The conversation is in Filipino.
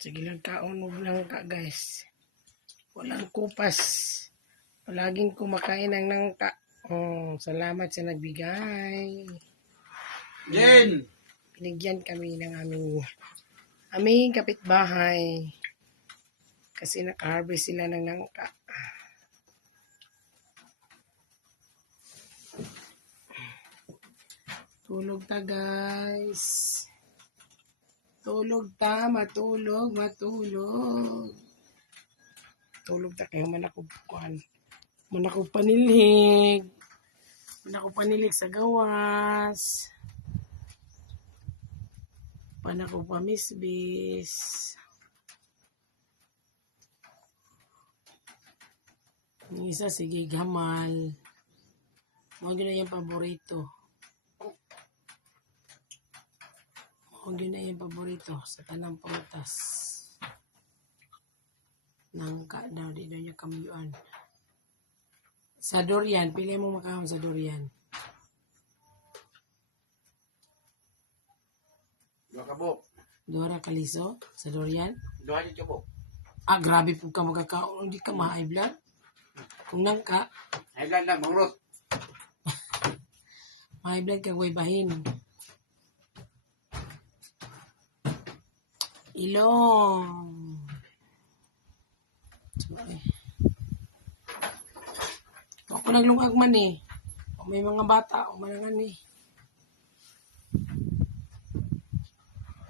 Sige lang kaon mo lang ka guys. Walang kupas. Palaging kumakain ng nangka. Oh, salamat sa nagbigay. Jen! Binigyan kami ng aming kapitbahay. Kasi naka-harvest sila ng nangka. Tulog ta guys. Tulog ta, matulog. Tulog ta kayo manakupkuan. Manakupanilig sa gawas. Panakupamisbis. Yung isa sige gamal. Huwag yun na yung paborito. Huwag yun na yung paborito sa tanang prutas. Nangka daw, di daw niya kamuyuan. Sa durian, pili mo makahon sa durian. Dua kabok. Dora kaliso sa durian. Dua aja kabok. Ah, grabe po ka magkakaon. Hindi ka ma-high blood. Kung nangka, Hailan lang, mangrot. ma-high blood ka, bahin. Ilong. Sorry. Ako naglungag man eh. O may mga bata, o manangan eh.